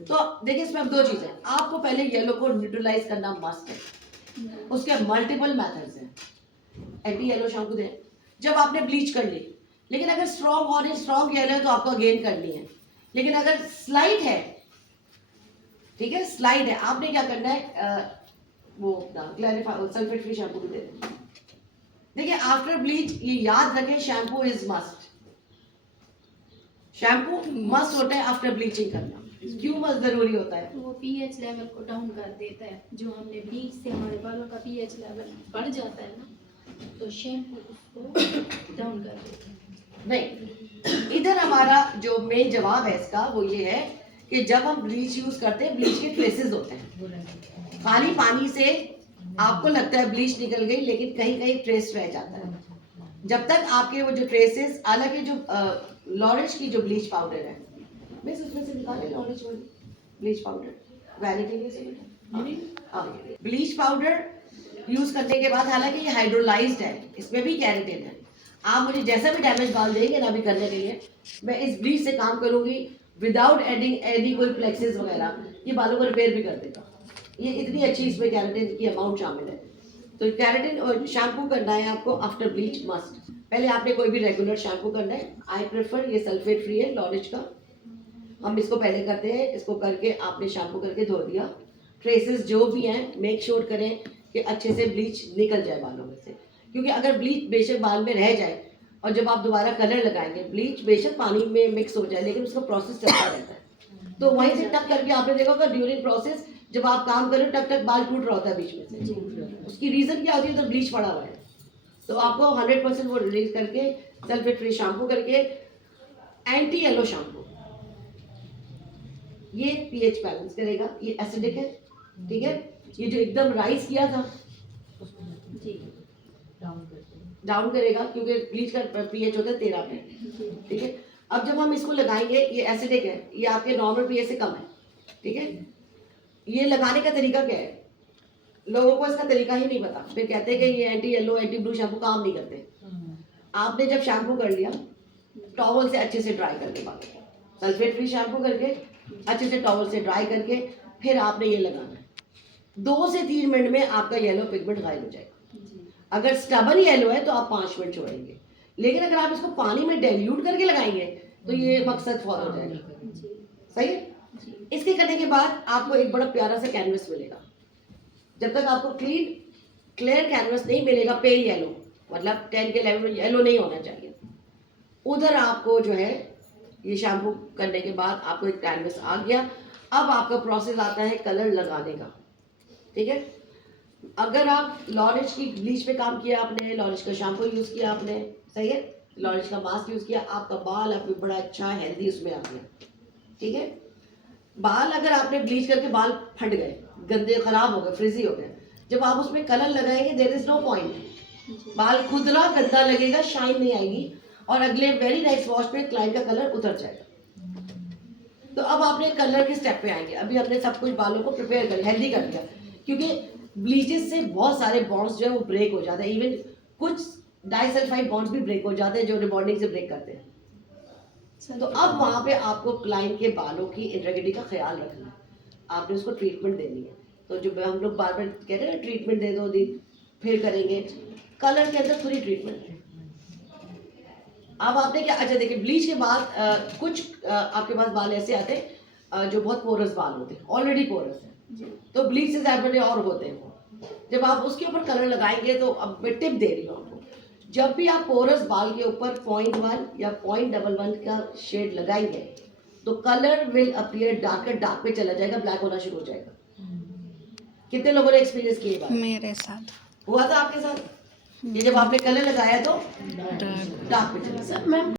तो देखिए इसमें अब दो चीजें, आपको पहले येलो को न्यूट्रलाइज करना मस्ट है। उसके मल्टीपल मेथड्स हैं। एंटी येलो शैम्पू दें जब आपने ब्लीच कर ली, लेकिन अगर स्ट्रॉन्ग ऑरेंज स्ट्रॉन्ग येलो है तो आपको गेन करनी है। लेकिन अगर स्लाइड है, ठीक है, स्लाइड है, आपने क्या करना है, वो क्लैरिफाई सल्फेट फ्री शैम्पू भी दे दें। देखिए आफ्टर ब्लीच ये याद रखें, shampoo is must. Shampoo must होता है आफ्टर ब्लीचिंग करना। क्यों मस्त जरूरी होता है? वो पीएच लेवल को डाउन कर देता है। जो हमने ब्लीच से हमारे बालों का पीएच लेवल बढ़ जाता है ना, तो शैम्पू उसको डाउन कर देता है। नहीं, इधर हमारा जो मेन जवाब है इसका वो ये है कि जब हम ब्लीच यूज करते हैं, ब्लीच के ट्रेसेस होते हैं। खाली पानी से आपको लगता है ब्लीच निकल गई, लेकिन कहीं कहीं ट्रेस रह जाता है। जब तक आपके वो जो ट्रेसेस, हालांकि जो लॉरेंज की जो ब्लीच पाउडर है, मिस उसमें से निकाले लॉरेंज वाली ब्लीच पाउडर वैनिटी के से ब्लीच पाउडर यूज करने के बाद, हालांकि ये हाइड्रोलाइज्ड है, इसमें भी कैरेटिन है। आप मुझे जैसा भी डैमेज बाल देंगे ना अभी करने के लिए, मैं इस ब्लीच से काम करूंगी विदाउट एडिंग एनी कोई फ्लेक्सेस वगैरह, ये बालों को रिपेयर भी कर देगा। ये इतनी अच्छी इसमें कैरेटिन की अमाउंट शामिल है। तो कैरेटिन और शैम्पू करना है आपको आफ्टर ब्लीच मस्ट। पहले आपने कोई भी रेगुलर शैम्पू करना है। आई प्रेफर ये सल्फेट फ्री है लॉरेंज का। हम इसको पहले करते हैं, इसको करके आपने शैम्पू करके धो दिया। ट्रेसेस जो भी हैं मेक श्योर करें कि अच्छे से ब्लीच निकल जाए बालों में से, क्योंकि अगर ब्लीच बेशक बाल में रह जाए और जब आप दोबारा कलर लगाएंगे, ब्लीच बेशक पानी में मिक्स हो जाए, लेकिन उसका प्रोसेस चलता रहता है। तो वहीं से टक करके आपने देखा होगा ड्यूरिंग प्रोसेस जब आप काम करें टक टक बाल टूट रहा होता है बीच में से। उसकी रीजन क्या होती है? तो ब्लीच पड़ा हुआ है। तो आपको 100% वो रिलीज करके सल्फेट फ्री शैम्पू करके एंटी येलो शैम्पू, ये पीएच बैलेंस करेगा। ये एसिडिक है, ठीक है, ये जो एकदम राइस किया था जी डाउन करेगा, क्योंकि ब्लीच का पीएच होता है 13 पे, ठीक है। अब जब हम इसको लगाएंगे, ये एसिडिक है, ये आपके नॉर्मल पीएच से कम है, ठीक है। ये लगाने का तरीका क्या है? लोगों को इसका तरीका ही नहीं पता, फिर कहते हैं कि ये anti yellow anti blue shampoo काम नहीं करते। आपने जब शैम्पू कर लिया, टॉवल से अच्छे से ड्राई करके बालों को, सल्फेट फ्री शैम्पू करके अच्छे से टॉवल से ड्राई करके फिर आपने ये लगाना है। 2 से 3 मिनट में आपका येलो पिगमेंट गायब हो जाएगा। अगर स्टबन येलो है तो आप 5 मिनट छोड़ेंगे, लेकिन अगर आप इसको पानी में डाइल्यूट करके लगाएंगे तो ये मकसद फॉलो हो जाएगा। सही है। इसके करने के बाद आपको एक बड़ा प्यारा सा कैनवस मिलेगा। जब तक आपको क्लियर कैनवस नहीं मिलेगा, पेल येलो मतलब 10 के लेवल में येलो नहीं होना चाहिए, उधर आपको जो है ये शैम्पू करने के बाद आपको एक कैनवस आ गया। अब आपका प्रोसेस आता है कलर लगाने का, ठीक है। अगर आप लॉरेंज की ब्लीच पे काम किया आपने, लॉरेंज का शैम्पू यूज़ किया आपने, सही है, लॉरेंज का मास्क यूज़ किया, आपका बाल अब बड़ा अच्छा हेल्दी उसमें आ गया, ठीक है। बाल अगर आपने ब्लीच करके बाल फट गए, गंदे खराब हो गए, फ्रिजी हो गए, जब आप उसमें कलर लगाएंगे देयर इज नो पॉइंट। बाल खुदरा गंदा लगेगा, शाइन नहीं आएगी, और अगले वेरी नाइस वॉश पे क्लाइंट का कलर उतर जाएगा। तो अब आपने कलर के स्टेप पे आएंगे। अभी हमने सब कुछ बालों को प्रिपेयर कर हेल्दी कर दिया, क्योंकि ब्लीचेस से बहुत सारे बॉन्ड्स जो है वो ब्रेक हो जाते हैं। इवन कुछ डाइसल्फाइड बॉन्ड्स भी ब्रेक हो जाते हैं जो रिबॉन्डिंग से ब्रेक करते हैं। तो अब वहाँ पे आपको क्लाइंट के बालों की इंटेग्रिटी का ख्याल रखना है, आपने उसको ट्रीटमेंट देनी है। तो जो हम लोग बार बार कह रहे हैं ट्रीटमेंट दे दो दी, फिर करेंगे, कलर के अंदर पूरी ट्रीटमेंट है। अब आपने क्या, अच्छा देखिए ब्लीच के बाद कुछ आपके पास बाल ऐसे आते हैं जो बहुत पोरस बाल होते हैं, ऑलरेडी पोरस है, तो ब्लीच से ज़्यादा और होते हैं वो। जब आप उसके ऊपर कलर लगाएंगे, तो अब मैं टिप दे रही हूँ आपको, जब भी आप पोरस बाल के ऊपर 0.1 या 0.11 का शेड लगाएंगे तो colour will appear darker, dark पे चला जाएगा, ब्लैक होना शुरू हो जाएगा। कितने लोगों ने एक्सपीरियंस किया? मेरे साथ हुआ था आपके साथ? ये जब आपने कलर लगाया तो डार्क पे चला।